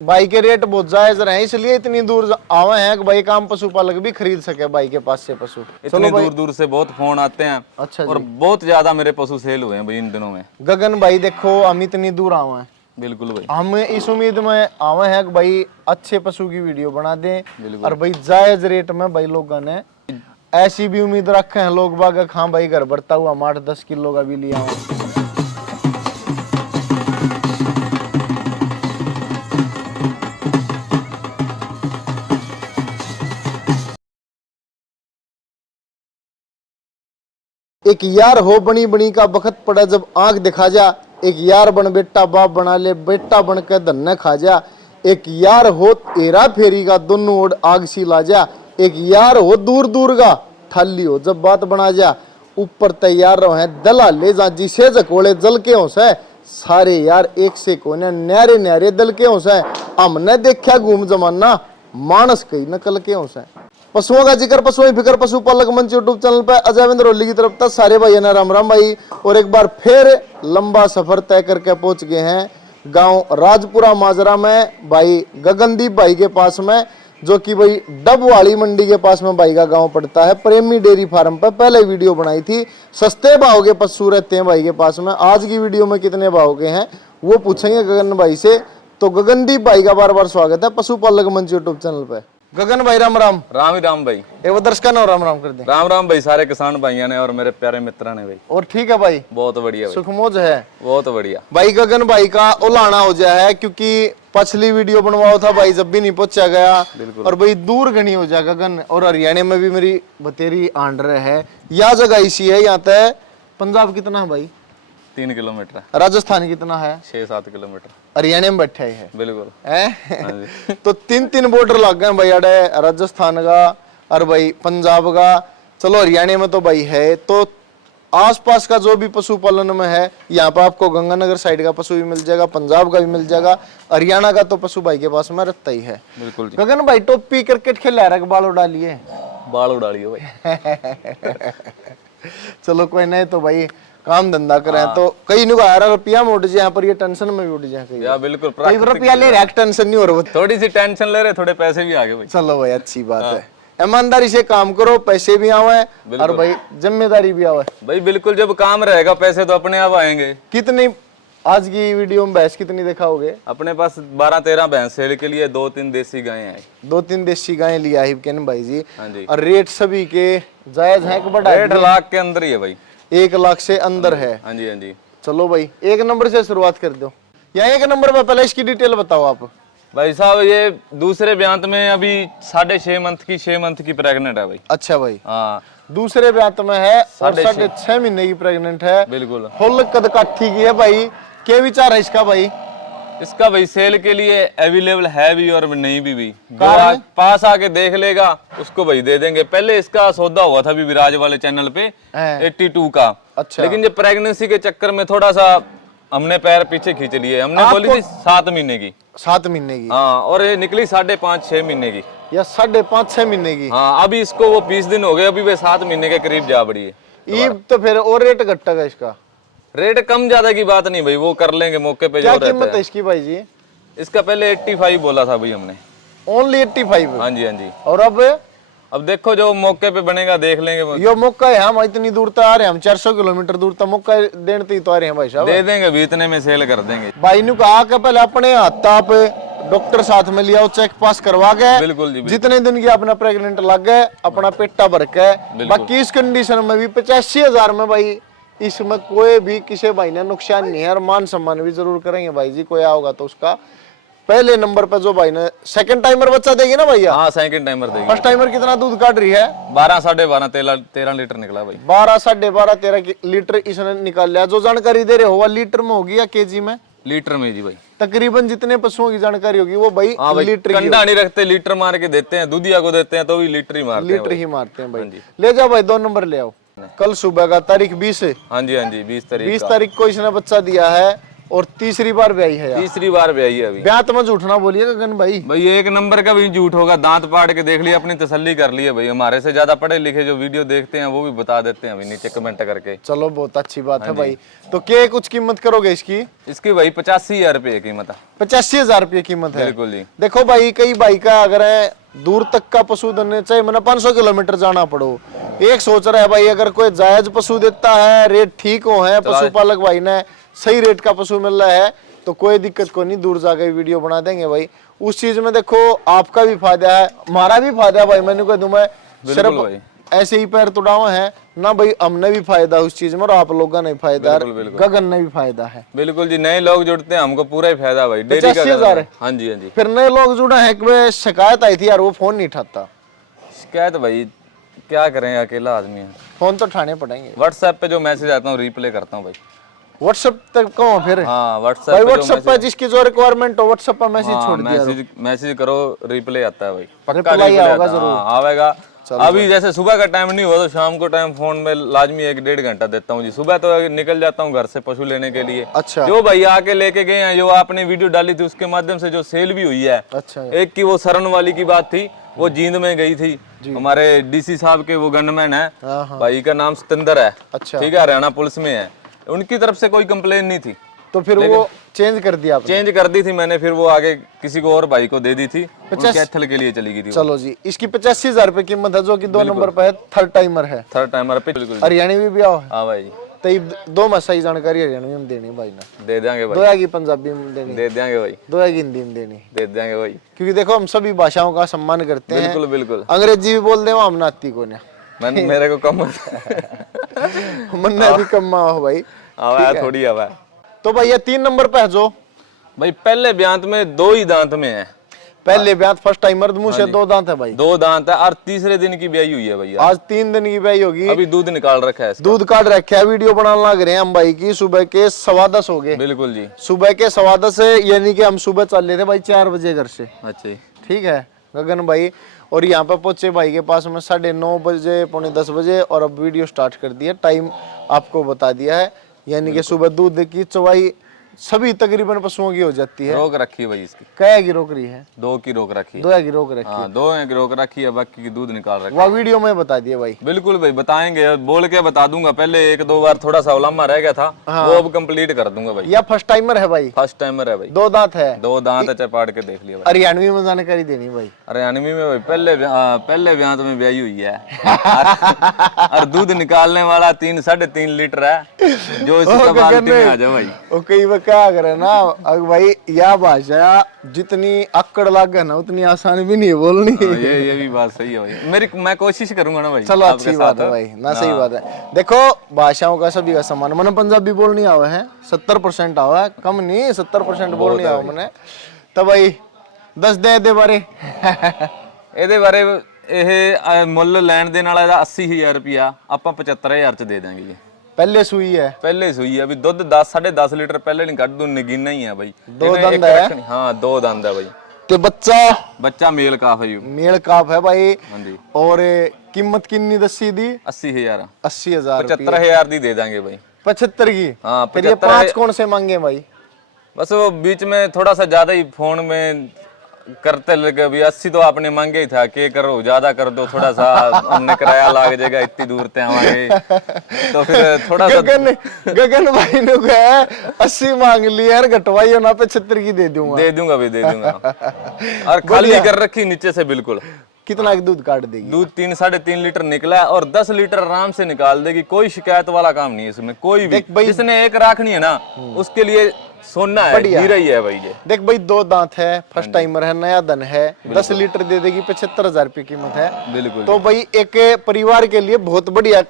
भाई के रेट बहुत जायज रहे, इसलिए इतनी दूर आवे हैं कि भाई काम पशुपालक भी खरीद सके भाई के पास से पशु। इतनी दूर दूर से बहुत फोन आते हैं। अच्छा और बहुत ज्यादा मेरे पशु सेल हुए हैं भाई इन दिनों में। गगन भाई देखो हम इतनी दूर आवे हैं, बिल्कुल भाई, हम इस उम्मीद में आवे हैं कि भाई अच्छे पशु की वीडियो बना दें और भाई जायज रेट में भाई लोगों ने ऐसी भी उम्मीद रखे हैं लोग बाग, हाँ भाई घर बढ़ता हुआ हम 8-10 किलो का भी लिया हूँ। एक यार हो बनी बनी का बखत पड़ा जब आंख दिखा जा, एक यार बन बेटा बाप बना ले, बेटा बन के धन्ने खा जा, एक यार हो तेरा फेरी का दोनों ओर आग सी ला जा, एक यार हो दूर दूर का थाली हो जब बात बना जा, ऊपर तैयार रहो हैं दला ले जा जिसे जकोड़े जल के होस है, सारे यार एक से कोने न्यारे न्यारे दल के होस है, हमने देखा घूम जमाना मानस कई नकल के होस है। पशुओं का जिक्र पशुओं फिक्र पशुपालक मंच यूट्यूब चैनल पर अजय रोली की तरफ तक सारे भाई ना राम राम भाई। और एक बार फिर लंबा सफर तय करके पहुंच गए हैं गांव राजपुरा माजरा में भाई गगनदीप भाई के पास में, जो कि भाई डब वाली मंडी के पास में भाई का गांव पड़ता है। प्रेमी डेयरी फार्म पर पहले वीडियो बनाई थी, सस्ते भाव के पशु रहते हैं भाई के पास में। आज की वीडियो में कितने भाव के हैं वो पूछेंगे गगन भाई से। तो गगनदीप भाई का बार बार स्वागत है पशुपालक मंच यूट्यूब चैनल पे। गगन भाई राम राम। राम ही राम भाई। एक बार दर्शकों ने राम राम कर दे। राम राम भाई सारे किसान भाइयों ने और मेरे प्यारे मित्रों ने भाई। और ठीक है भाई, बहुत बढ़िया भाई, सुखमोज है बहुत बढ़िया भाई। गगन भाई का उलाना हो जाए है क्योंकि पिछली वीडियो बनवाओ था भाई जब भी नहीं पहुंचा गया, और भाई दूर घनी हो जाए गगन। और हरियाणा में भी मेरी बतेरी आंड्र है, यह जगह इसी है। यहाँ तक पंजाब कितना है भाई? 3 किलोमीटर। राजस्थान कितना है? 6-7 किलोमीटर। हरियाणा में बैठा है बिल्कुल है। तो 3 बॉर्डर लग गए भाई अड़े, राजस्थान का और भाई पंजाब का। चलो हरियाणा में तो भाई है, तो आसपास का जो भी पशुपालन में है यहाँ पर आपको गंगानगर साइड का पशु भी मिल जाएगा, पंजाब का भी मिल जाएगा, हरियाणा का तो पशु भाई के पास में रहता ही है। बिल्कुल जी। गगन भाई टोपी क्रिकेट खेल रहा है, बाल उड़ालिए बाल उड़ालिए भाई। चलो कोई नहीं, तो भाई काम धंधा करें तो कई रुपया में उठ जाए, यहाँ पर ये टेंशन में भी उठ जाए। या बिल्कुल कई रुपया ले रहे, टेंशन नहीं हो रहा, थोड़ी सी टेंशन ले रहे, थोड़े पैसे भी आ गए भाई। चलो भाई अच्छी बात है, ईमानदारी से काम करो, पैसे भी आवे और भाई जिम्मेदारी भी आवे भाई। बिल्कुल, जब काम रहेगा पैसे तो अपने आप आएंगे। कितनी आज की वीडियो में भैंस कितनी दिखाओगे? अपने पास 12-13 भैंस सेल के लिए, 2-3 देसी गायें हैं। 2-3 देसी गायें लिया है कहने भाई जी। हाँ जी। और रेट सभी के जायज है कि बढ़ा? 1.5 लाख के अंदर ही है भाई। 1 लाख से अंदर है? हाँ जी, हाँ जी। चलो भाई 1 नंबर से शुरुआत कर दो, या 1 नंबर में पहले इसकी डिटेल बताओ आप। भाई साहब ये दूसरे ब्यांत में अभी 6.5 मंथ की प्रेग्नेंट है भाई। अच्छा भाई, हाँ दूसरे ब्यांत में है और 6.5 महीने की प्रेग्नेंट है। बिल्कुल। फुल कद काठी की है भाई। क्या विचार है इसका भाई? इसका भाई सेल के लिए अवेलेबल है भी और नहीं भी जो आज पास आके देख लेगा उसको भाई दे देंगे। पहले इसका सौदा हुआ था भी विराज वाले चैनल पे 82 का। अच्छा। लेकिन ये प्रेगनेंसी के चक्कर में थोड़ा सा हमने पैर पीछे खींच लिए। हमने बोली थी 7 महीने की। 7 महीने की? हाँ, और ये निकली 5.5-6 महीने की, या 5.5-6 महीने की। हाँ, अभी इसको वो 20 दिन हो गए, अभी वे 7 महीने के करीब जा बढ़ी है। ये तो फिर और रेट घटेगा इसका? रेट कम ज्यादा की बात नहीं भाई, वो कर लेंगे मौके पे। क्या जो कीमत रहता है इसकी भाई जी? इसका पहले 85 बोला था भाई हमने। ओनली 85? हाँ जी, हाँ जी। और अब देखो जो मौके पे बनेगा देख लेंगे। यो मौका है, हम इतनी दूर तक आ रहे हैं, हम 400 किलोमीटर दूर तक मौका देने तो आ रहे हैं भाई साहब। दे देंगे भी, इतने में सेल कर देंगे। भाई ने कहा कि पहले अपने हाथ आप डॉक्टर साथ में लिया, चेक पास करवा के बिल्कुल जी, जितने दिन की अपना प्रेग्नेंट लग गए अपना पेटा भर के, बाकी इस कंडीशन में भी 85,000 में भाई इसमें कोई भी किसी भाई ने नुकसान नहीं है। और मान सम्मान भी जरूर करेंगे भाई जी, कोई आओगा तो उसका। पहले नंबर पे जो भाई ने सेकंड टाइमर बच्चा देगी ना भैया? हाँ, सेकंड टाइमर देगी। फर्स्ट टाइमर कितना दूध काट रही है? 12-12.5 लीटर निकला भाई। 12-12.5-13 लीटर इसने निकाल लिया। जो जानकारी दे रहे हो लीटर में होगी या केजी में? लीटर में जी भाई। तकरीबन जितने पशुओं की जानकारी होगी वो भाई लीटर की। कंडा नहीं रखते, लीटर मार के देते हैं। दूधिया को देते हैं तो भी लीटर ही मारते हैं। लीटर ही मारते हैं भाई। ले जाओ भाई 2 नंबर ले आओ। कल सुबह का तारीख 20 है। हाँ जी, हाँ जी। 20 तारीख 20 तारीख को इसने बच्चा दिया है और तीसरी बार ब्याई है यार। तीसरी बार ब्याई है अभी। ब्यात में झूठ ना बोलिए गगन भाई। भाई एक नंबर का भी झूठ होगा, दांत पाड़ के देख लिया, अपनी तसल्ली कर लिए भाई। हमारे से ज्यादा पढ़े लिखे जो वीडियो देखते हैं वो भी बता देते हैं अभी नीचे कमेंट करके। चलो बहुत अच्छी बात है भाई। तो क्या कुछ कीमत करोगे इसकी? इसकी भाई 85,000 रुपये कीमत है। 85,000 रुपये कीमत है। बिल्कुल जी। देखो भाई, कई भाई का अगर है दूर तक का पशु देने चाहिए, मैंने 500 किलोमीटर जाना पड़ो, एक सोच रहा है भाई अगर कोई जायज पशु देता है, रेट ठीक हो है, पशुपालक भाई ने सही रेट का पशु मिल रहा है, तो कोई दिक्कत को नहीं, दूर जाकर वीडियो बना देंगे भाई। उस चीज में देखो आपका भी फायदा है, हमारा भी फायदा है भाई। मैंने कह दूं मैं सिर्फ ऐसे ही पैर तुड़ावा है ना भाई, हमने भी फायदा उस चीज में और आप लोगों ने भी फायदा, गगन ने भी फायदा है। बिल्कुल जी, नए लोग जुड़ते हैं हमको पूरा ही फायदा भाई। डेयरी का 85,000 है। हाँ जी, हाँ जी। फिर नए लोग जुड़े हैं, एक शिकायत आई थी यार, वो फोन नहीं उठाता। शिकायत भाई क्या करें, अकेला आदमी है, फोन तो उठाने पड़ेंगे। व्हाट्सएप पे जो मैसेज आता हूँ रिप्लाई करता हूँ भाई। व्हाट्सएप तक कहो फिर। हाँ व्हाट्सएप भाई, व्हाट्सएप पे जिसकी जो रिक्वायरमेंट हो व्हाट्सएप पर मैसेज छोड़ दिया, मैसेज करो, रिप्लाई आता है भाई, पक्का रिप्लाई आएगा जरूर। हाँ, आवेगा। अभी जैसे सुबह का टाइम नहीं हुआ तो शाम को टाइम फोन में लाजमी 1-1.5 घंटा देता हूँ जी। सुबह तो निकल जाता हूँ घर से पशु लेने के लिए। अच्छा। जो भाई आके लेके गए हैं, जो आपने वीडियो डाली थी उसके माध्यम से जो सेल भी हुई है। अच्छा। एक की वो सरन वाली की बात थी, वो जींद में गई थी, हमारे डीसी साहब के वो गनमैन है भाई, का नाम सतेंद्र है। अच्छा। ठीक है, हरियाणा पुलिस में है। उनकी तरफ से कोई कंप्लेन नहीं थी, तो फिर वो चेंज कर दिया आपने? चेंज कर दी थी मैंने, फिर वो आगे किसी को और भाई को दे दी थी, कैथल के लिए चली गई थी। चलो जी, इसकी 85,000 रुपए कीमत है, जो कि 2 नंबर पे है, थर्ड टाइमर है। थर्ड टाइमर पे बिल्कुल। हरियाणवी भी आओ है। हाँ भाई, तो ये दो में सही जानकारी हरियाणवी में देनी भाई ना, दे देंगे भाई। दो है की पंजाबी में देनी, दे देंगे भाई। दो है की हिंदी में देनी, दे देंगे भाई। क्योंकि देखो हम सभी भाषाओं का सम्मान करते हैं। बिल्कुल बिल्कुल। अंग्रेजी भी बोल दे हम नाती को ना, मेरे को कम मन्ना भी कम हो भाई। थोड़ी हवा। तो भाई ये 3 नंबर पे है जो भाई पहले ब्यांत में 2 ही दांत में है। पहले ब्यांत फर्स्ट टाइमर मुंह से 2 दांत है भाई। 2 दांत है और तीसरे दिन की ब्याई हुई है भैया। आज 3 दिन की ब्याई होगी। अभी दूध निकाल रखा है, दूध काट रखा है। वीडियो बनाने लग रहे हैं हम भाई की, सुबह के 10:15 हो गए। बिल्कुल जी, सुबह के 10:15, यानी कि हम सुबह चल रहे थे भाई 4 बजे घर से। अच्छा, ठीक है गगन भाई, और यहाँ पे पहुंचे भाई के पास में 9:30 बजे, 9:45 बजे, और अब वीडियो स्टार्ट कर दिया। टाइम आपको बता दिया है, यानी कि सुबह दूध की चवाई सभी तकरीबन पशुओं की हो जाती है। रोक रखी है भाई इसकी। क्या की रोक रही है? 2 की रोक रखी है। 2 की रोक रखी है। हाँ, 2 की रोक रखी है, बाकी की दूध निकाल रखी है। वह वीडियो में बता दिया भाई। बिल्कुल भाई, बताएंगे, बोल के बता दूंगा। पहले 1-2 बार थोड़ा सा उलामा रह गया था, वो अब कंप्लीट कर दूंगा भाई। या फर्स्ट टाइमर है भाई? फर्स्ट टाइमर है भाई। 2 दांत है। 2 दांत है, पाड़ के देख लिया भाई। हरियाणवी में जानकारी देनी भाई। हरियाणवी में भाई पहले ब्यांत में ब्याई हुई है और दूध निकालने वाला 3-3.5 लीटर है, जो इसका बाल्टी में आ जाए भाई। ओ कई बार क्या करे ना भाई, यह भाषा जितनी अक्कड़ लागे ना उतनी आसान भी नहीं है बोलनी। ये भी बात सही है भाई, मैं कोशिश करूंगा ना भाई। चलो अच्छी बात है भाई ना, सही बात है। देखो भाषाओं का सभी का सम्मान। मैंने पंजाबी बोलनी आवा है, 70% आवा है, कम नहीं 70% बोलनी आवा मैंने। तो भाई 10 दे बारे ਇਹਦੇ ਬਾਰੇ ਇਹ ਮੁੱਲ ਲੈਣ ਦੇ ਨਾਲ ਇਹਦਾ 80,000 ਰੁਪਿਆ ਆਪਾਂ 75,000 ਚ ਦੇ ਦਾਂਗੇ ਜੀ। पहले सुई है? पहले सुई है, अभी दूध 10-10.5 लीटर पहले नहीं कट दूं, नगीना ही है भाई। 2 दंद है? हाँ 2 दंद है भाई। तो बच्चा मेल काफ है, मेल काफ है भाई। हाँ जी। और कीमत कितनी दसी दी? 80,000। 80,000 75,000 दी दे देंगे भाई। 75 की? हाँ, फिर ये 5 कौन से मांगे भाई? बस वो बीच में थोड़ा सा ज्यादा ही फोन में करते लगे, अभी 80 तो आपने मांगे ही था, के करो ज्यादा कर दो, थोड़ा सा हमने किराया लाग जाएगा, इतनी दूर थे हमारे, तो फिर थोड़ा सा गगन भाई ने कहा 80 मांग लिया यार, घटवाइयो ना 75 की दे दूंगा भी दे दूंगा। और खाली कर रखी नीचे से बिल्कुल। कितना दूध काट देगी? दूध 3-3.5 लीटर निकला और 10 लीटर आराम से निकाल देगी, कोई शिकायत वाला काम नहीं है इसमें। कोई भी जिसने एक राखनी है ना उसके लिए सोना है, हीरा ही है भाई ये। देख भाई 2 दांत है, फर्स्ट टाइमर है, नया दन है, 10 लीटर दे देगी, 75,000 रुपये कीमत है। बिल्कुल। तो भाई एक परिवार के लिए बहुत बढ़िया,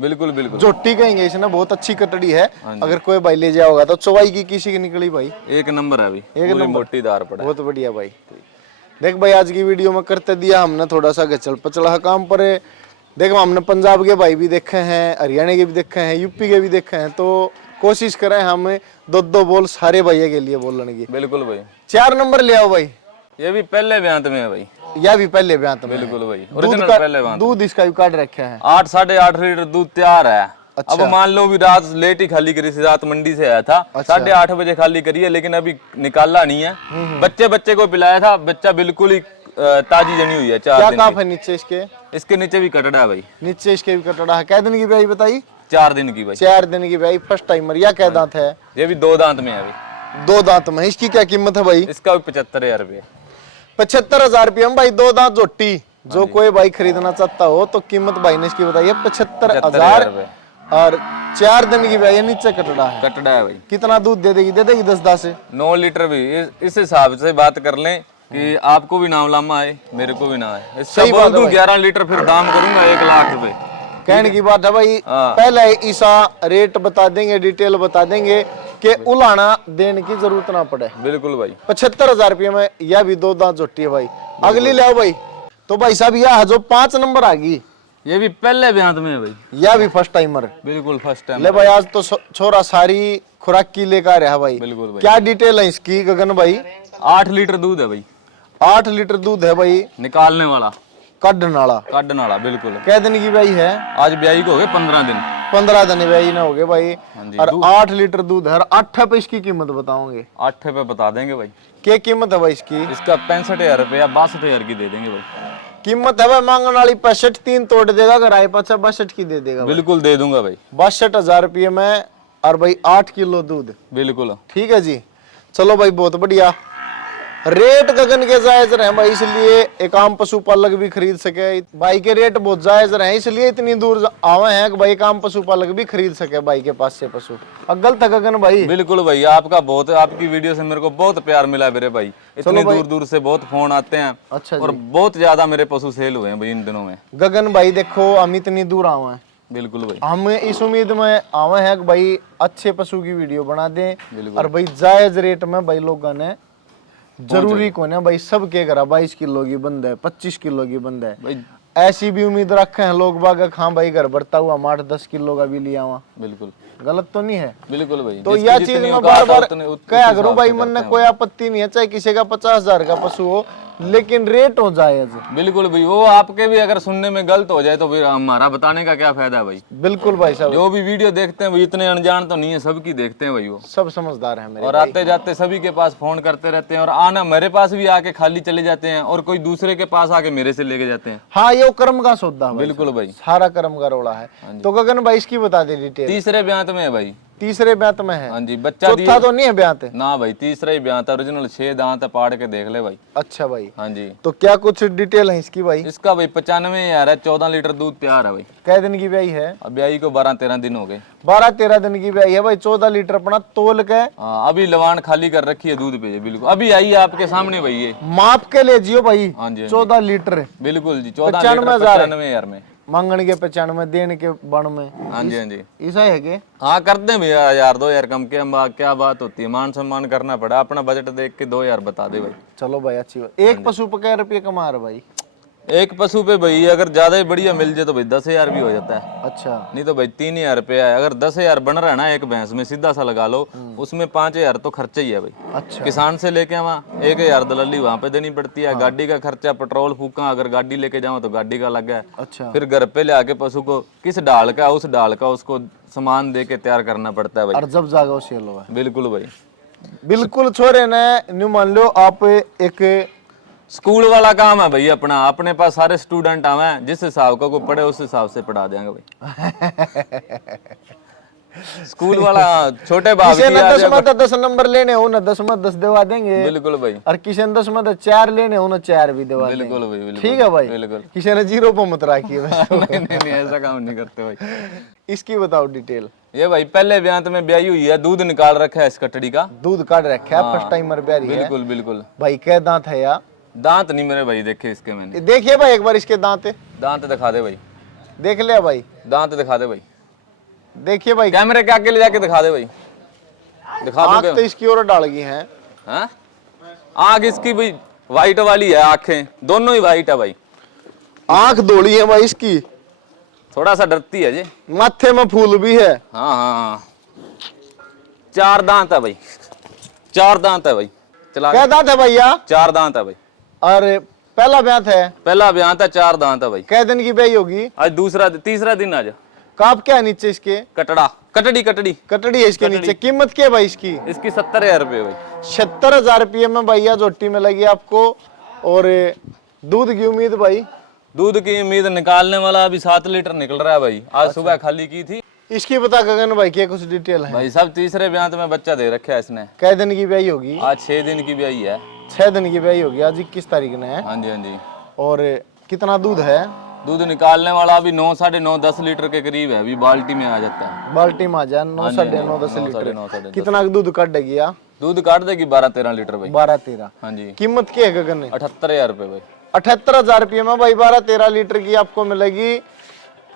बिल्कुल बिल्कुल जोटी कहेंगे इसने, बहुत अच्छी कटड़ी है। अगर कोई भाई ले जाओगा तो चौवाई की किसी की निकली भाई, 1 नंबर है अभी, एक नंबर मोटी दार पड़ा, बहुत बढ़िया भाई। देख भाई आज की वीडियो में करते दिया हमने थोड़ा सा गचल पचला काम पर। देखो हमने पंजाब के भाई भी देखे हैं, हरियाणा के भी देखे हैं, यूपी के भी देखे हैं, तो कोशिश करें हम 2-2 बोल सारे भैया के लिए बोलने की। बिल्कुल भाई। 4 नंबर ले आओ भाई। ये भी पहले ब्यांत में है भाई। यह भी पहले ब्यांत में? बिल्कुल भाई, ओरिजिनल पहले ब्यांत। दूध इसका भी काट रखा है, 8-8.5 लीटर दूध तैयार है। अब मान लो भी रात लेट ही खाली करी थी, रात मंडी से आया था, 8:30 बजे खाली करी है, लेकिन अभी निकाला नहीं है। बच्चे को पिलाया था, बच्चा बिल्कुल ही ताजी जनी हुई है। 4 दिन काफ है नीचे इसके नीचे भी कटड़ा है भाई, नीचे इसके भी कटड़ा है। कै दिन की ब्याई बताई? 4 दिन की भाई। 4 दिन की ब्याई, फर्स्ट टाइमर। या कै दांत है? ये भी 2 दांत में है भाई। 2 दांत में। इसकी क्या कीमत है भाई? इसका भी 75,000 रुपये। 75,000 रुपये में भाई 2 दांत झोटी। जो कोई भाई खरीदना चाहता हो तो कीमत भाई ने इसकी बताई है 75,000। और 4 दिन की ब्याई, नीचे कटड़ा है। कटड़ा है भाई। कितना दूध दे देगी? 10-10 से 9 लीटर भी। इस हिसाब से बात कर लें कि आपको भी नाम लामा आए, मेरे को भी ना आए। सही बात है भाई। 11 लीटर फिर दाम करूंगा 1 लाख रुपए। कहने की बात है भाई। पहले ईसा रेट बता देंगे, डिटेल बता देंगे कि उलाना देने की जरूरत ना पड़े। बिल्कुल भाई। 75,000 रुपये में यह भी 2 दांत झोटी है भाई। अगली ले भाई। तो भाई साहब यह जो 5 नंबर आ गई, ये भी पहले ब्यांत में है भाई। यह भी फर्स्ट टाइमर। बिल्कुल फर्स्ट टाइम। ले भाई आज तो छोरा सारी खुराक की लेकर रहा भाई। बिल्कुल भाई। क्या डिटेल है इसकी गगन भाई? 8 लीटर दूध है भाई। 8 लीटर दूध है भाई। निकालने वाला, कड्ढन वाला। बिल्कुल। कै दिन की ब्याई है? आज ब्याई को हो गए 15 दिन। 15 दिन ब्याई ना हो गए भाई। और 8 लीटर दूध है। 8 पे इसकी कीमत बताओगे? 8 पे बता देंगे भाई। क्या कीमत है भाई इसकी? इसका 65,000 रुपये या 62,000 की दे देंगे भाई। कीमत है भाई मांगने वाली 65, 3 तोड़ देगा। अगर आए 62 की दे देगा। बिल्कुल दे दूंगा भाई। 62,000 रुपये में। और भाई 8 किलो दूध। बिल्कुल ठीक है जी। चलो भाई बहुत बढ़िया। रेट गगन के जायज रहे भाई, इसलिए एक आम पशुपालक भी खरीद सके। भाई के रेट बहुत जायज रहे, इसलिए इतनी दूर आवे हैं कि भाई एक आम पशुपालक भी खरीद सके भाई के पास से पशु। गलत है गगन भाई? बिल्कुल भाई। आपकी वीडियो से मेरे को बहुत प्यार मिला मेरे भाई। इतनी दूर दूर से बहुत फोन आते हैं। अच्छा और बहुत ज्यादा मेरे पशु सेल हुए हैं भाई इन दिनों में। गगन भाई देखो हम इतनी दूर आवे हैं, बिल्कुल भाई। हम इस उम्मीद में आवे हैं कि भाई अच्छे पशु की वीडियो बना दें। और भाई जायज रेट में भाई लोगों ने जरूरी को ना भाई सबके घर 22 किलो की बंद है, 25 किलो की बंद है भाई। ऐसी भी उम्मीद रखे हैं लोग बाग, हाँ भाई घर बढ़ता हुआ 8-10 किलो का भी लिया हुआ। बिल्कुल गलत तो नहीं है? बिल्कुल भाई। तो यह चीज मैं बार बार क्या करूं भाई, मन में कोई आपत्ति नहीं है चाहे किसी का 50,000 का पशु हो, लेकिन रेट हो जाए। बिल्कुल भाई। वो आपके भी अगर सुनने में गलत हो जाए तो फिर हमारा बताने का क्या फायदा है भाई? बिल्कुल भाई साहब। जो भी वीडियो देखते हैं वो इतने अनजान तो नहीं है, सबकी देखते हैं भाई। वो सब समझदार है मेरे। और आते जाते सभी के पास फोन करते रहते हैं, और आना मेरे पास भी आके खाली चले जाते हैं, और कोई दूसरे के पास आके मेरे से लेके जाते हैं। हाँ ये कर्म का सौदा है। बिल्कुल भाई। सारा कर्म का रोड़ा है। तो गगन भाई इसकी बता दे डिटेल। तीसरे ब्यांत में है भाई। तीसरे ब्यांत में है? हाँ जी। बच्चा चौथा तो नहीं है ब्यांत? ना भाई, तीसरा ही ब्यांत है। ओरिजिनल 6 दांत है, पाड़ के देख ले भाई। अच्छा भाई। हाँ जी। तो क्या कुछ डिटेल है इसकी भाई? इसका भाई 95,000 है। 14 लीटर दूध तैयार है भाई। कै दिन की ब्याई है? अब ब्याई को 12-13 दिन हो गए। 12-13 दिन की ब्याई है भाई। 14 लीटर अपना तोल के। हाँ अभी लवान खाली कर रखी है दूध पे। बिल्कुल अभी आई है आपके सामने भाई। ये माप के ले जियो भाई। हाँ जी। 14 लीटर। बिल्कुल जी। 95,000 में मांगण के 95 देने के 92 में। हाँ जी। हाँ जी। ऐसा है के? हाँ करते हैं भैया 1,000-2,000 कम के। क्या बात होती है, मान सम्मान करना पड़ा। अपना बजट देख के 2,000 बता दे भाई। चलो भाई अच्छी बात। एक पशु पे क्या रुपये कमा रहे भाई? एक पशु पे भाई अगर ज्यादा ही बढ़िया मिल जाए तो भाई 10,000 भी हो जाता है। अच्छा। नहीं तो भाई 3,000 रुपया है। अगर 10,000 बन रहा है ना एक भैंस में, सीधा सा लगा लो, उसमें 5,000 तो खर्चा ही है भाई। अच्छा। किसान से लेके आवा 1,000 दलाली वहां पे देनी पड़ती है। गाड़ी का खर्चा, पेट्रोल फूका, अगर गाड़ी लेके जाओ तो गाड़ी का लगा है। अच्छा। फिर घर पे ले आके पशु को किस डाल का, उस डाल का उसको सामान दे के तैयार करना पड़ता है भाई। और जब जागा सेल हुआ। बिल्कुल भाई। बिल्कुल छोरे ने न्यू मान लो आप एक स्कूल वाला काम है भाई अपना। अपने पास सारे स्टूडेंट आवे, जिस हिसाब का कोई पढ़े उस हिसाब से पढ़ा देंगे भाई। स्कूल वाला छोटे बाप किसी ने 10 में 10 नंबर लेने हो ना 10 में 10 दिवा देंगे। बिल्कुल भाई। और किसी ने 10 में 4 लेने हो ना 4 भी दिवा देंगे। बिल्कुल भाई। बिल्कुल ठीक है भाई। बिल्कुल। किसी ने 0 पे मत रखिए। नहीं ऐसा काम नहीं करते भाई। इसकी बताओ डिटेल। ये भाई पहले ब्यांत में ब्याई हुई है, दूध निकाल रखा है इस कटड़ी का। दूध काट रखा है, फर्स्ट टाइमर ब्यारी है। बिल्कुल बिल्कुल भाई क्या दांत है यार? दांत नहीं मेरे भाई देखे इसके मैंने। देखिए भाई एक बार इसके दांत। दांत दिखा दे भाई। देख लिया भाई? दांत दिखा दे भाई। देखिए भाई कैमरे के आगे ले जाके दिखा दे भाई। दिखा आँख तो इसकी और डाल गई है। हाँ? आँख इसकी भाई व्हाइट वाली है, आंखें दोनों ही व्हाइट है भाई। आँख धोली है भाई इसकी। थोड़ा सा डरती है जी। माथे में फूल भी है। हाँ हाँ। 4 दांत है भाई। 4 दांत है भाई। चला। क्या दांत है भैया? 4 दांत है भाई। और पहला ब्यांत है? पहला ब्यांत है, 4 दांत है भाई। कै दिन की ब्याई होगी? आज तीसरा दिन आज। काप क्या है नीचे इसके? कटड़ा कटड़ी कटड़ी कटड़ी है इसके नीचे। कीमत क्या है भाई इसकी? इसकी 70,000 रुपये भाई। 70,000 रुपये में भैया जोटी में लगी आपको। और दूध की उम्मीद भाई? दूध की उम्मीद निकालने वाला अभी 7 लीटर निकल रहा है भाई। आज सुबह खाली की थी। इसकी बता गगन भाई क्या कुछ डिटेल है? भाई सब तीसरे ब्यात में बच्चा दे रखा है इसने। कै दिन की ब्याई होगी? आज 6 दिन की ब्याई है। 6 दिन की ब्याई होगी। आज 21 तारीख ने है। हाँ जी हाँ जी। और कितना दूध है? दूध निकालने वाला अभी 9 साढ़े 9 10 लीटर के करीब है। अभी बाल्टी में आ जाता है। बाल्टी में आ जाए 9 साढ़े 9 10 लीटर। कितना दूध काट देगी? दूध काट देगी 12-13 लीटर भाई। 12-13। हाँ जी। कीमत क्या है गगन ने? 78,000 रुपये भाई। 78,000 रुपये में भाई 12-13 लीटर की आपको मिलेगी।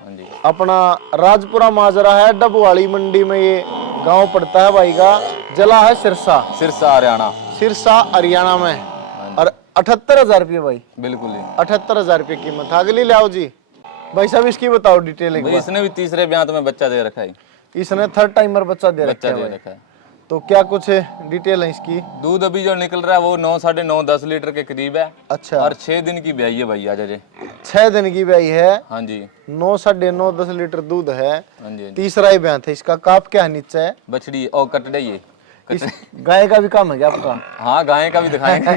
हाँ जी। अपना राजपुरा माजरा है, डबवाड़ी मंडी में ये गांव पड़ता है भाई का। जिला है सिरसा। सिरसा हरियाणा। सिरसा हरियाणा में। और 78,000 रुपये भाई। बिल्कुल जी। 78,000 रुपये कीमत। अगली ले आओ जी भाई साहब। इसकी बताओ डिटेल एक भाई बार। इसने भी तीसरे ब्यात में बच्चा दे रखा है। इसने थर्ड टाइमर बच्चा दे रखा बच्चा दे है। रखा है। तो क्या कुछ डिटेल है इसकी? दूध अभी जो निकल रहा है वो 9 साढ़े 9 10 लीटर के करीब है। अच्छा। और 6 दिन की ब्याई है भाई। आज 6 दिन की ब्याई है। हाँ जी। 9 साढ़े 9 10 लीटर दूध है। हाँ जी। तीसरा ही ब्यात है इसका। काप क्या है नीचे है? बछड़ी और कटड़ा ही है। इस गाय का भी काम है क्या आपका? हाँ गाय का भी दिखाएंगे।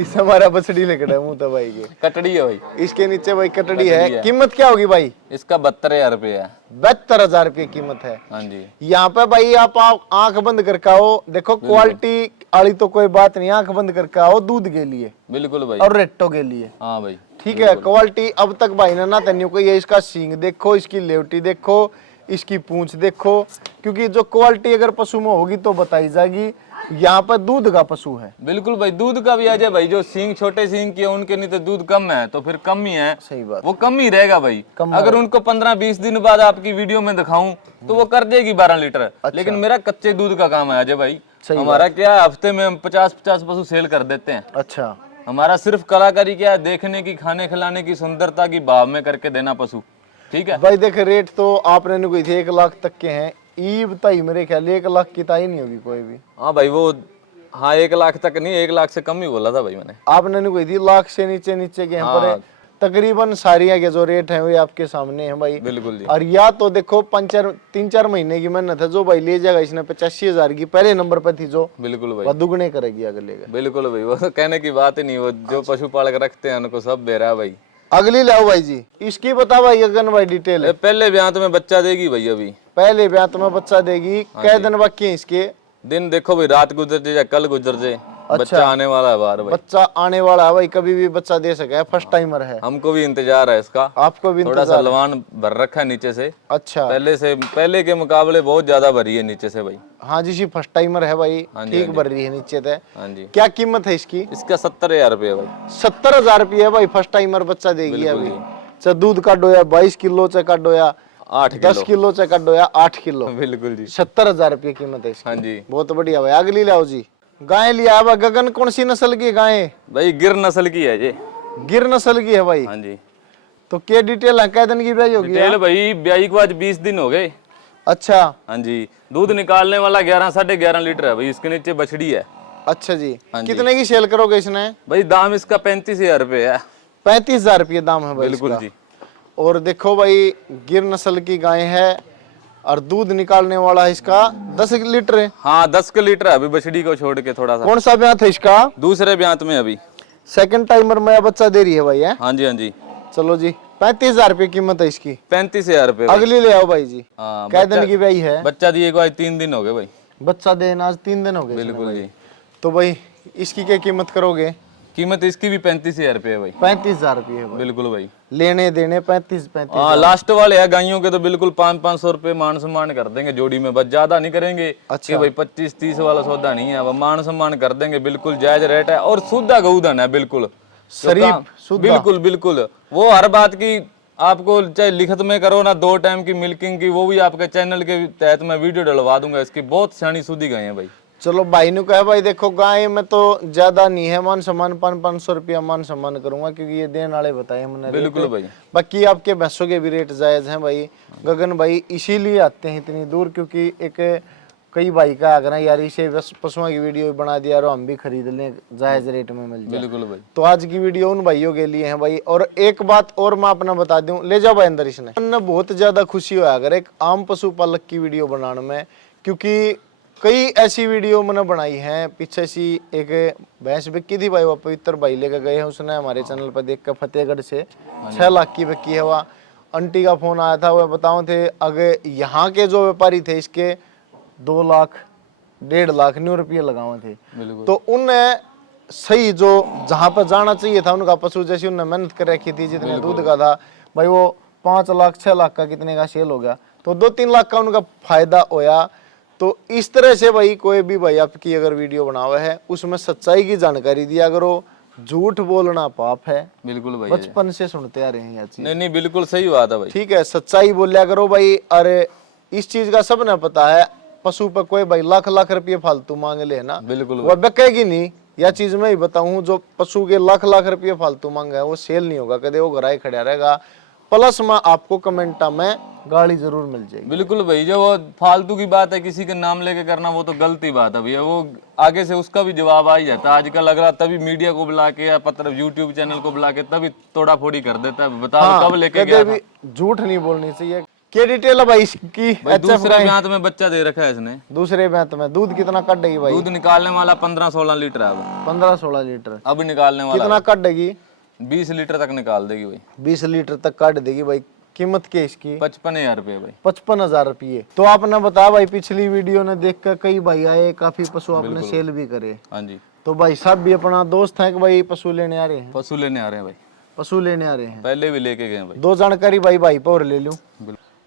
इस हमारा बछड़ी लेकर है मुंह तो भाई के। कटड़ी है भाई। इसके नीचे भाई कटड़ी है। कीमत क्या होगी भाई? इसका 72,000 रुपये है। 72,000 रुपये कीमत है। हाँ जी। यहाँ पे भाई आप आंख बंद करके आओ। देखो क्वालिटी वाली तो कोई बात नहीं। आंख बंद करके आओ दूध के लिए। बिल्कुल भाई। और रेटो के लिए। हाँ भाई। ठीक है। क्वालिटी अब तक भाई ने ना तन्यू को ये इसका सींग देखो, इसकी लेवटी देखो, इसकी पूंछ देखो। क्योंकि जो क्वालिटी अगर पशु में होगी तो बताई जाएगी। यहाँ पर दूध का पशु है। बिल्कुल भाई। दूध का भी आ जाए भाई। जो सींग छोटे सींग की है उनके नहीं तो दूध कम है तो फिर कम ही है। सही बात। वो कम ही रहेगा भाई। अगर उनको 15-20 दिन बाद आपकी वीडियो में दिखाऊं तो वो कर देगी 12 लीटर। अच्छा। लेकिन मेरा कच्चे दूध का काम है अजय भाई। हमारा क्या है, हफ्ते में हम 50-50 पशु सेल कर देते हैं। अच्छा। हमारा सिर्फ कलाकारी क्या है, देखने की, खाने खिलाने की, सुंदरता की भाव में करके देना पशु। ठीक है भाई देख रेट तो आपने नहीं कोई थे 1 लाख तक के हैं। ई बताई मेरे ख्याल 1 लाख की ताई नहीं होगी कोई भी। हाँ भाई वो। हाँ 1 लाख तक नहीं, 1 लाख से कम ही बोला था भाई मैंने। आपने नहीं कोई थी लाख से नीचे नीचे के यहाँ पर तकरीबन सारी के जो रेट है वो आपके सामने है भाई। बिल्कुल जी। और या तो देखो 3-4 महीने की मेहनत है। जो भाई ले जाएगा इसने 85,000 की पहले नंबर पर थी जो। बिल्कुल भाई। वो दुगने करेगी अगले का। बिल्कुल भाई। वो कहने की बात ही नहीं। वो जो पशुपालक रखते हैं उनको सब दे रहा है भाई। अगली लाओ भाई जी। इसकी बता भाई अगन भाई डिटेल है। पहले ब्यात में बच्चा देगी भाई। अभी पहले ब्यात में बच्चा देगी। कै दिन बाकी है इसके? दिन देखो भाई, रात गुजर जाए या कल गुजर जाए। बच्चा आने वाला है बाहर भाई। बच्चा आने वाला है भाई। कभी भी बच्चा दे सके। फर्स्ट टाइमर है। हमको भी इंतजार है इसका। आपको भी थोड़ा सा लवान भर रखा है नीचे से। अच्छा। पहले के मुकाबले बहुत ज्यादा भरी है नीचे से भाई। हाँ जी फर्स्ट टाइमर है भाई। ठीक भर रही है नीचे से। हाँ जी। क्या कीमत है इसकी? इसका 70,000 रुपये भाई। 70,000 रुपये है भाई। फर्स्ट टाइमर बच्चा देगी अभी। चाहे दूध का डोया 22 किलो से का डोया 10 किलो से का डोया 8 किलो। बिल्कुल जी। 70,000 रुपये कीमत है इसकी। हाँ जी। बहुत बढ़िया भाई। अगली लाओ जी। गाय लिया है गगन। कौन सी नस्ल की गाय? भाई गिर नस्ल की है जी। गिर नस्ल की है भाई। हाँ जी। तो क्या डिटेल है? कै दिन की ब्याई होगी? डिटेल भाई ब्याई को आज 20 दिन हो गए। अच्छा। हाँ जी। दूध निकालने वाला 11 साढ़े 11 लीटर है भाई। इसके नीचे बछड़ी है। अच्छा जी। कितने की सेल करोगे इसने? भाई दाम इसका 35,000 रुपये है। 35,000 रुपये दाम है भाई। बिल्कुल जी। और देखो भाई गिर नस्ल की गाय है। और दूध निकालने वाला है इसका 10 लीटर है। हाँ 10 लीटर है अभी बछड़ी को छोड़ के। थोड़ा सा। कौन सा ब्यात है इसका? दूसरे ब्यात में अभी। सेकंड टाइमर में बच्चा दे रही है भाई है? हाँ जी। हाँ जी। चलो जी। 35,000 रुपये कीमत है इसकी। 35,000 रुपये। अगली ले आओ भाई जी। हाँ। कै दिन की ब्याई है? बच्चा दिए को आज 3 दिन हो गए भाई। बच्चा देना आज 3 दिन हो गए। बिल्कुल जी। तो भाई इसकी क्या कीमत करोगे? कीमत इसकी भी 35,000 रुपये है भाई। 35,000 रुपये है भाई। बिल्कुल भाई। लेने देने 35 हाँ लास्ट वाले है गायों के तो बिल्कुल 500-500 रुपये मान सम्मान कर देंगे जोड़ी में। बस ज्यादा नहीं करेंगे। अच्छा। कि भाई 25-30 वाला सौदा नहीं है। वो मान सम्मान कर देंगे। बिल्कुल जायज रेट है। और शुद्ध गौधन है बिल्कुल। शरीफ शुद्ध। बिल्कुल बिल्कुल। वो हर बात की आपको चाहे लिखत में करो ना 2 टाइम की मिल्किंग की, वो भी आपके चैनल के तहत मैं वीडियो डलवा दूंगा। इसकी बहुत सियानी सूदी गाय है भाई। चलो भाई ने कहा भाई देखो गाय में तो ज्यादा नहीं है। मान सम्मान 500 रुपया मान सम्मान करूंगा क्योंकि ये देने वाले बताए हमने। बिल्कुल भाई। बाकी आपके भैंसों के भी रेट जायज हैं भाई। गगन भाई इसीलिए आते हैं इतनी दूर क्योंकि एक कई भाई का अगर यार इसे बस पशुओं की वीडियो बना दिया और हम भी खरीद लें जायज रेट में मिल जाए। बिल्कुल भाई। तो आज की वीडियो उन भाइयों के लिए है भाई। और एक बात और मैं अपना बता दूं, ले जाओ भाई अंदर। इसने न बहुत ज्यादा खुशी हुआ अगर एक आम पशुपालक की वीडियो बनाने में, क्योंकि कई ऐसी वीडियो मैंने बनाई है। पीछे सी एक भैंस बिकी थी भाई, वो पवित्र भाई लेकर गए हैं, उसने हमारे चैनल पर देख कर फतेहगढ़ से 6 लाख की बिकी है। वह आंटी का फोन आया था, वह बताओ थे अगर यहाँ के जो व्यापारी थे इसके 2 लाख 1.5 लाख 9 रुपये लगाए थे। तो उनने सही जो जहां पर जाना चाहिए था उनका पशु, जैसी उन्होंने मेहनत कर रखी थी, जितने दूध का था भाई वो 5 लाख 6 लाख का कितने का सेल हो गया, तो 2-3 लाख का उनका फायदा होया। तो इस तरह से भाई कोई भी भाई आपकी अगर वीडियो बनावा है उसमें सच्चाई की जानकारी दिया करो। झूठ बोलना पाप है। बिल्कुल भाई। बचपन से सुनते आ रहे हैं ये चीज। नहीं नहीं बिल्कुल सही बात है भाई। ठीक है, सच्चाई बोलिया करो भाई। अरे इस चीज का सब ने पता है, पशु पर कोई भाई लाख लाख रुपये फालतू मांग ले ना, बिल्कुल वो बिकेगी नहीं। यह चीज मैं ही बताऊं, जो पशु के लाख लाख रुपये फालतू मांगे वो सेल नहीं होगा कदे, वो घराई खड़ा रहेगा। प्लस में आपको कमेंटा में गाड़ी जरूर मिल जाएगी। बिल्कुल भाई। जो वो फालतू की बात है किसी के नाम लेके करना, वो तो गलती बात है भैया। वो आगे से उसका भी जवाब आ ही जाता है। आजकल लग रहा तभी मीडिया को बुला के या पत्र यूट्यूब चैनल को बुला के तभी तोड़ा फोड़ी कर देता है। बताओ कब लेके गया था? झूठ नहीं बोलनी चाहिए। क्या डिटेल है भाई इसकी? दूसरे ब्यात में बच्चा दे रखा है इसने। दूसरे ब्यात में दूध कितना काटेगी भाई? दूध निकालने वाला 15-16 लीटर है अब। 15-16 लीटर अब निकालने वाला कितना काटेगी? 20 लीटर तक निकाल देगी भाई। 20 लीटर तक काट देगी भाई। कीमत क्या इसकी? 55,000 रुपये भाई। 55,000 रुपये। तो आपने बताया भाई, पिछली वीडियो ने देख कर कई भाई आए, काफी पशु आपने सेल भी करे। हाँ जी। तो भाई सब भी अपना दोस्त है कि भाई पशु लेने आ रहे हैं? पशु लेने आ रहे हैं भाई। पशु लेने आ रहे हैं, पहले भी लेके गए भाई। 2 जानकारी भाई पर और ले लूं।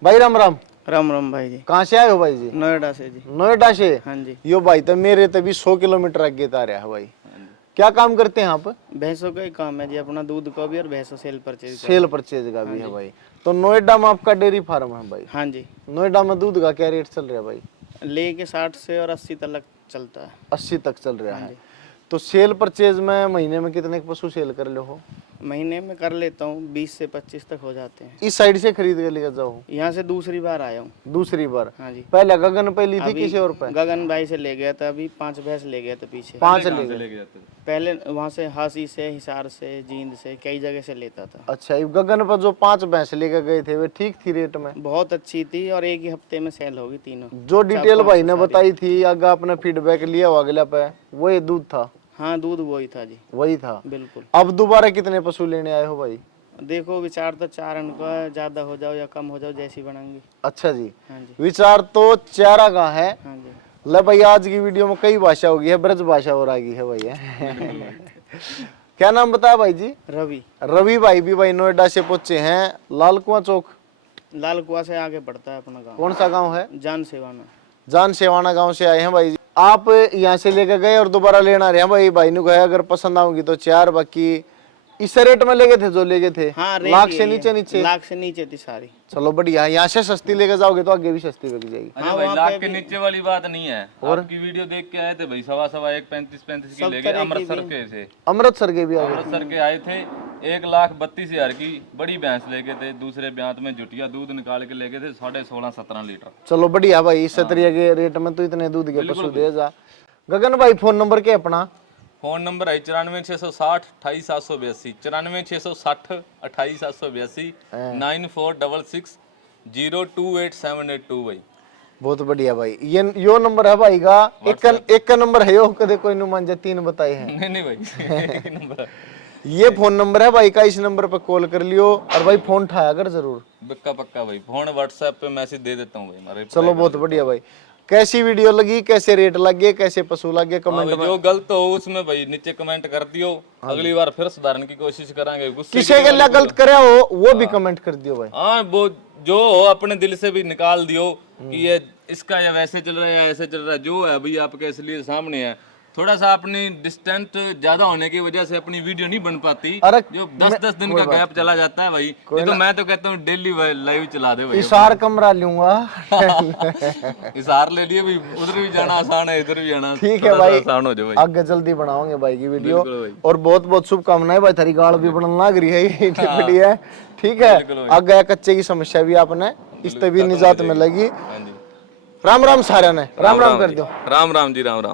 भाई राम राम। राम राम भाई जी। कहाँ से आए हो भाई जी? नोएडा से जी। नोएडा से? हाँ जी। यो भाई तो मेरे तभी 100 किलोमीटर आगे आ रहा है भाई। क्या काम करते हैं आप? भैंसों का ही काम है जी, अपना दूध का भी और भैंसों सेल परचेज का। सेल परचेज का भी है भाई। तो नोएडा में आपका डेयरी फार्म है भाई? हाँ जी। नोएडा में दूध का क्या रेट चल रहा है भाई? लेके 60 से और 80 तक चलता है। 80 तक चल रहा है। तो सेल परचेज में महीने में कितने पशु सेल कर लो हो? महीने में कर लेता हूँ 20 से 25 तक हो जाते हैं। इस साइड से खरीद के लेकर जाओ? यहाँ से दूसरी बार आया हूँ। दूसरी बार? हाँ जी। पहले गगन पे ली थी अभी किसी और पे? गगन भाई से ले गया था, अभी 5 भैंस ले गया था पीछे। 5 ले गए? पहले वहाँ से हासी से, हिसार से, जींद से, कई जगह से लेता था। अच्छा, ये गगन पर जो 5 भैंस लेकर गए थे वे ठीक थी रेट में? बहुत अच्छी थी और एक ही हफ्ते में सेल होगी तीनों। जो डिटेल भाई ने बताई थी, अगर आपने फीडबैक लिया हो अगला पे, वही दूध था? हाँ दूध वही था जी। वही था बिल्कुल। अब दोबारा कितने पशु लेने आए हो भाई? देखो विचार तो 4 का, ज्यादा हो जाओ या कम हो जाओ जैसी बनाएंगे। अच्छा जी। हाँ जी। विचार तो 4 का है। हाँ जी। ले भाई, आज की वीडियो में कई भाषा होगी है, ब्रज भाषा और आ गई है भाई है। क्या नाम बताया भाई जी? रवि। रवि भाई भी भाई नोएडा से पहुंचे हैं, लाल कुआं चौक। लाल कुआं से आगे पड़ता है अपना गांव। कौन सा गांव है? जान सेवाना। जान सेवाना गांव से आए हैं भाई जी। आप यहाँ से लेकर गए और दोबारा लेना रहे हैं भाई? भाई ने कहा अगर पसंद आऊंगी तो 4, बाकी इस रेट में लेके थे जो लेके थे? हाँ, लाख से नीचे? नीचे लाख से नीचे थी सारी। चलो बढ़िया। यहाँ से सस्ती लेके जाओगे तो आगे भी सस्ती बिक जाएगी। अरे भाई लाख के नीचे वाली बात नहीं है। आपकी वीडियो देख के आए थे भाई, 1.25 35 की ले गए अमृतसर के से। अमृतसर के भी आ गए? अमृतसर के आए थे, 1,32,000 की बड़ी भैंस लेके थे। दूसरे ब्यात में जुटिया दूध निकाल के लेके थे 16.5-17 लीटर। चलो बढ़िया भाई, इस तरीके के रेट में तो इतने दूध के पशु दे जा। गगन भाई फोन नंबर क्या अपना? फोन नंबर है 94 660 28 782, 94 660 28 782, 9466 028 भाई। बहुत बढ़िया भाई। ये यो नंबर है भाई का? एक का नंबर है यो, कदे कोई नुमान जा 3 बताए हैं? नहीं भाई एक ही नंबर है। ये फोन नंबर है भाई का, इस नंबर पर कॉल कर लियो और भाई फोन उठाया कर जरूर। पक्का भाई, फोन व्हाट्सएप पे मैसेज दे देता हूँ भाई हमारे। चलो बहुत बढ़िया भाई। कैसी वीडियो लगी, कैसे रेट लगे, कैसे पशु लगे, कमेंट में जो गलत हो उसमें भाई नीचे कमेंट कर दियो। अगली बार फिर सुधारने की कोशिश करेंगे। किसी के लिए गलत करे हो वो भी कमेंट कर दियो भाई। हाँ, वो जो हो अपने दिल से भी निकाल दियो कि ये इसका या वैसे चल रहा है या ऐसे चल रहा है। जो है भाई आपके इसलिए सामने है। थोड़ा सा अपनी डिस्टेंस ज्यादा होने की वजह से अपनी वीडियो नहीं बन पाती। अरे जो 10-10 दिन का गैप चला जाता है भाई। ये तो मैं तो कहता हूँ डेली लाइव चला दे भाई। इशार कमरा लूंगा। इशार ले लिए भाई, उधर भी जाना आसान है, इधर भी जाना ठीक है भाई, आसान हो जाए भाई। आगे जल्दी बनाओगे भाई की वीडियो। बिल्कुल भाई। और बहुत बहुत शुभकामनाएं भाई, थारी गाड़ भी बनने लग रही है बढ़िया। ठीक है, आगे कच्चे की समस्या भी आपने इस तभी निजात मिलेगी। राम राम सारे ने राम राम कर जी। दो। राम राम जी, राम राम।